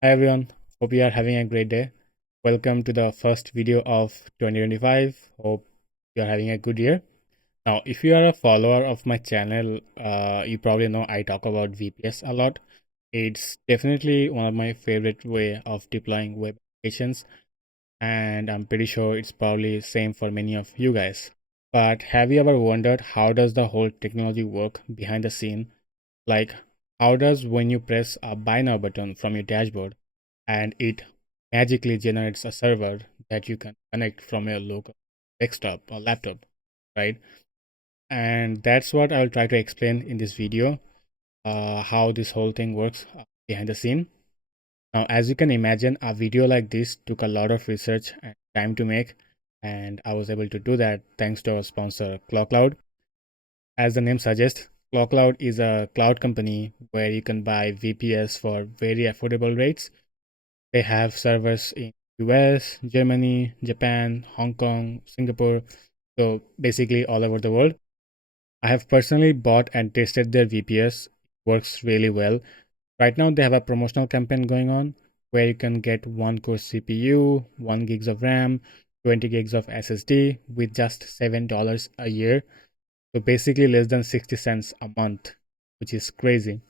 Hi everyone, hope you are having a great day. Welcome to the first video of 2025. Hope you are having a good year. Now, if you are a follower of my channel, you probably know I talk about VPS a lot. It's definitely one of my favorite way of deploying web applications, and I'm pretty sure it's probably same for many of you guys. But have you ever wondered how does the whole technology work behind the scene? Like, how does when you press a buy now button from your dashboard and it magically generates a server that you can connect from your local desktop or laptop, right? And that's what I'll try to explain in this video, how this whole thing works behind the scene. Now, as you can imagine, a video like this took a lot of research and time to make, and I was able to do that thanks to our sponsor, CloudCloud. As the name suggests, CloudCloud is a cloud company where you can buy VPS for very affordable rates. They have servers in US, Germany, Japan, Hong Kong, Singapore, so basically all over the world. I have personally bought and tested their VPS. It works really well. Right now they have a promotional campaign going on where you can get 1 core CPU, 1 gigs of RAM, 20 gigs of SSD with just $7 a year. So basically less than 60 cents a month, which is crazy.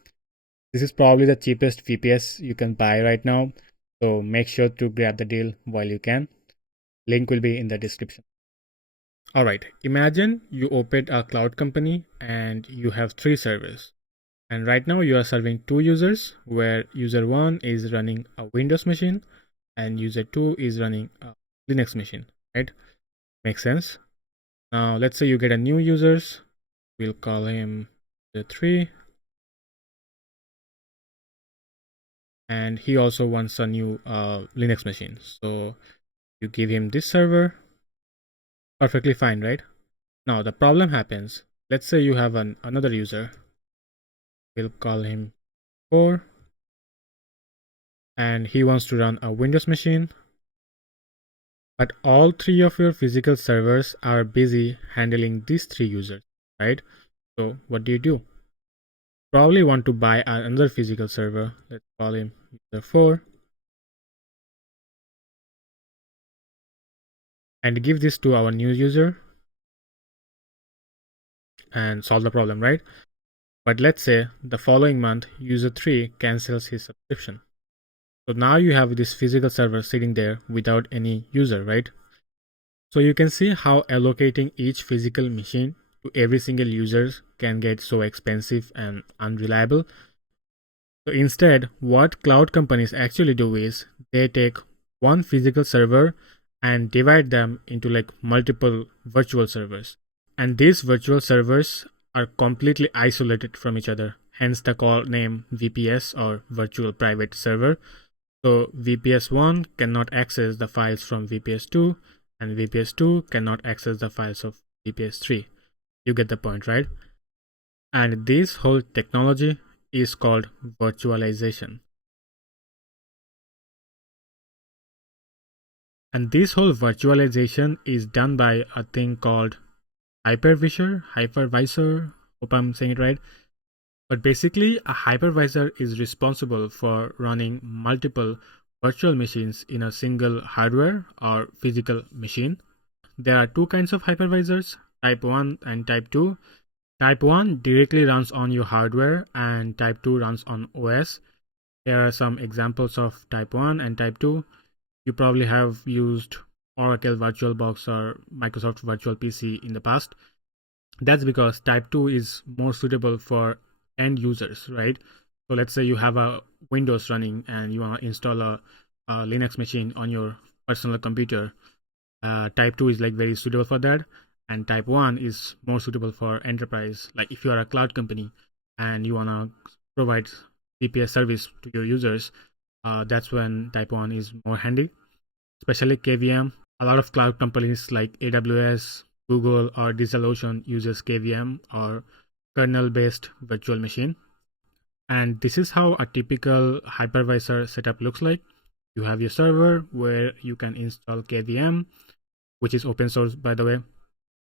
This is probably the cheapest VPS you can buy right now. So make sure to grab the deal while you can. Link will be in the description. Alright, imagine you opened a cloud company and you have 3 servers. And right now you are serving 2 users where user 1 is running a Windows machine and user 2 is running a Linux machine, right? Makes sense. Now let's say you get a new users. We'll call him user 3. And he also wants a new Linux machine. So you give him this server. Perfectly fine, right? Now the problem happens. Let's say you have another user. We'll call him 4. And he wants to run a Windows machine. But all 3 of your physical servers are busy handling these 3 users, right? So what do you do? Probably want to buy another physical server. Let's call him user 4. And give this to our new user. And solve the problem, right? But let's say the following month, user 3 cancels his subscription. So now you have this physical server sitting there without any user, right? So you can see how allocating each physical machine to every single user can get so expensive and unreliable. So instead, what cloud companies actually do is they take one physical server and divide them into like multiple virtual servers. And these virtual servers are completely isolated from each other, hence the call name VPS or virtual private server. So VPS 1 cannot access the files from VPS 2 and VPS 2 cannot access the files of VPS 3. You get the point, right? And this whole technology is called virtualization. And this whole virtualization is done by a thing called hypervisor. Hope I'm saying it right. But basically, a hypervisor is responsible for running multiple virtual machines in a single hardware or physical machine. There are 2 kinds of hypervisors, type 1 and type 2. Type 1 directly runs on your hardware and type 2 runs on OS. Here are some examples of type 1 and type 2. You probably have used Oracle VirtualBox or Microsoft Virtual PC in the past. That's because type 2 is more suitable for end users, right? So let's say you have a Windows running and you want to install a Linux machine on your personal computer. Type 2 is like very suitable for that, and type 1 is more suitable for enterprise. Like if you are a cloud company and you want to provide VPS service to your users, that's when type 1 is more handy, especially KVM. A lot of cloud companies like AWS, Google, or DigitalOcean uses KVM or kernel-based virtual machine. And this is how a typical hypervisor setup looks like. You have your server where you can install KVM, which is open source by the way.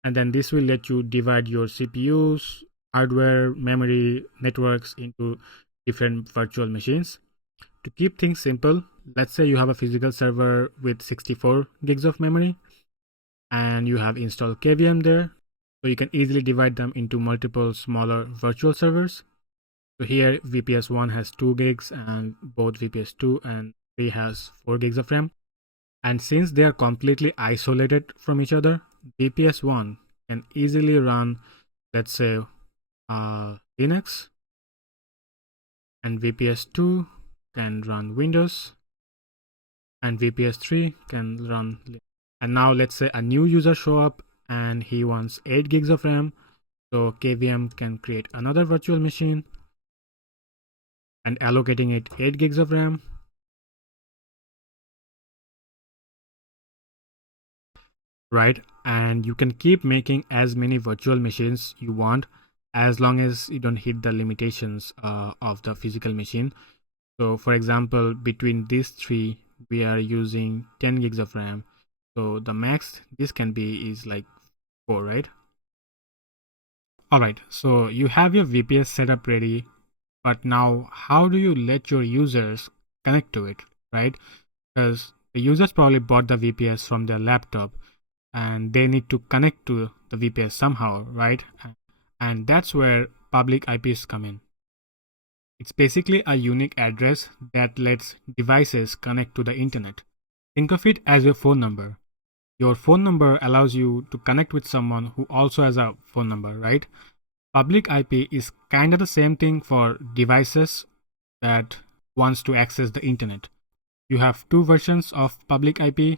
And then this will let you divide your CPUs, hardware, memory, networks into different virtual machines. to keep things simple, let's say you have a physical server with 64 gigs of memory and you have installed KVM there. So you can easily divide them into multiple smaller virtual servers. So here VPS 1 has 2 gigs and both VPS 2 and 3 has 4 gigs of RAM. And since they are completely isolated from each other, VPS 1 can easily run, let's say, Linux, and VPS 2 can run Windows, and VPS 3 can run Linux. And now let's say a new user show up and he wants 8 gigs of RAM. So KVM can create another virtual machine and allocating it 8 gigs of RAM. Right, and you can keep making as many virtual machines you want as long as you don't hit the limitations of the physical machine. So for example, between these three we are using 10 gigs of RAM, so the max this can be is like 4, right? Alright, so you have your VPS setup ready, but now how do you let your users connect to it, right? Because the users probably bought the VPS from their laptop and they need to connect to the VPS somehow, right? And that's where public IPs come in. It's basically a unique address that lets devices connect to the internet. Think of it as your phone number. Your phone number allows you to connect with someone who also has a phone number, right? Public IP is kind of the same thing for devices that wants to access the internet. You have two versions of public IP.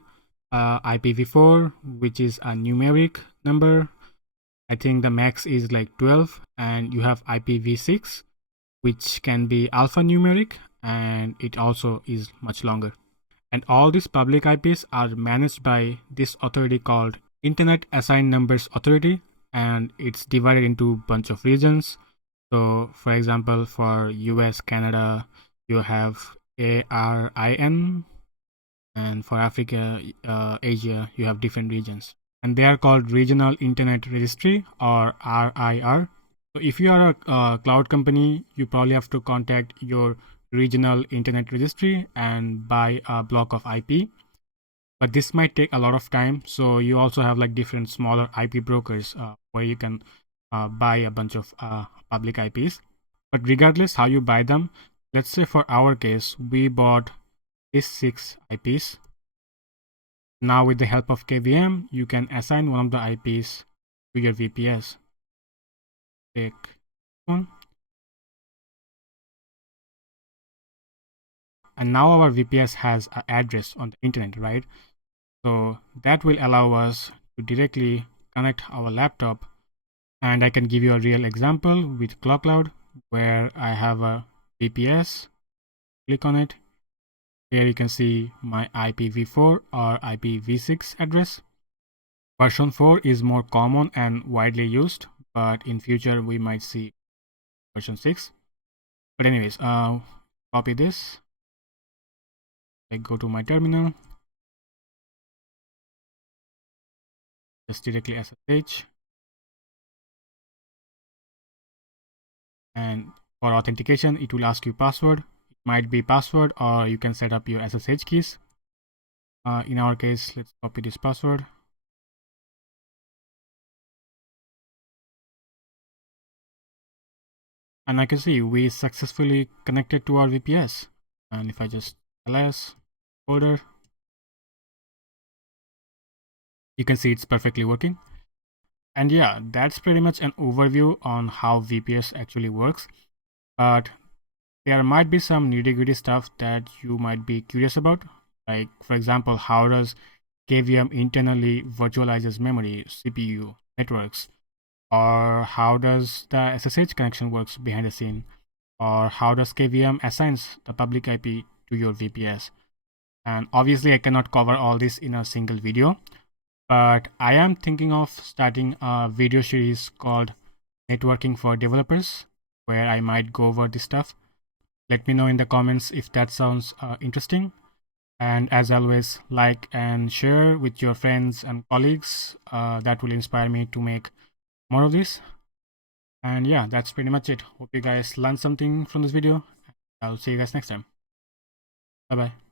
IPv4, which is a numeric number. I think the max is like 12, and you have IPv6, which can be alphanumeric, and it also is much longer. And all these public IPs are managed by this authority called Internet Assigned Numbers Authority, and it's divided into a bunch of regions. So for example, for US, Canada, you have ARIN, and for Africa, Asia, you have different regions, and they are called Regional Internet Registry, or RIR. So if you are a cloud company, you probably have to contact your Regional Internet Registry and buy a block of IP, but this might take a lot of time. So you also have like different smaller IP brokers where you can buy a bunch of public IPs. But regardless how you buy them, let's say for our case, we bought these 6 IPs. Now with the help of KVM, you can assign one of the IPs to your VPS. Take one. And now our VPS has an address on the internet, right? So that will allow us to directly connect our laptop. And I can give you a real example with CloudCloud, where I have a VPS. Click on it. Here you can see my IPv4 or IPv6 address. Version 4 is more common and widely used, but in future we might see version 6. But anyways, copy this. I go to my terminal. Just directly SSH. And for authentication, it will ask you password. It might be password, or you can set up your SSH keys. In our case, let's copy this password. And I can see we successfully connected to our VPS. And if I just ls folder, you can see it's perfectly working. And yeah, that's pretty much an overview on how VPS actually works. But there might be some nitty-gritty stuff that you might be curious about. Like, for example, how does KVM internally virtualizes memory, CPU, networks? Or how does the SSH connection works behind the scene? Or how does KVM assigns the public IP to your VPS? And obviously I cannot cover all this in a single video, but I am thinking of starting a video series called Networking for Developers, where I might go over this stuff. Let me know in the comments if that sounds interesting. And as always, like and share with your friends and colleagues. That will inspire me to make more of this. And yeah, that's pretty much it. Hope you guys learned something from this video. I'll see you guys next time. Bye bye.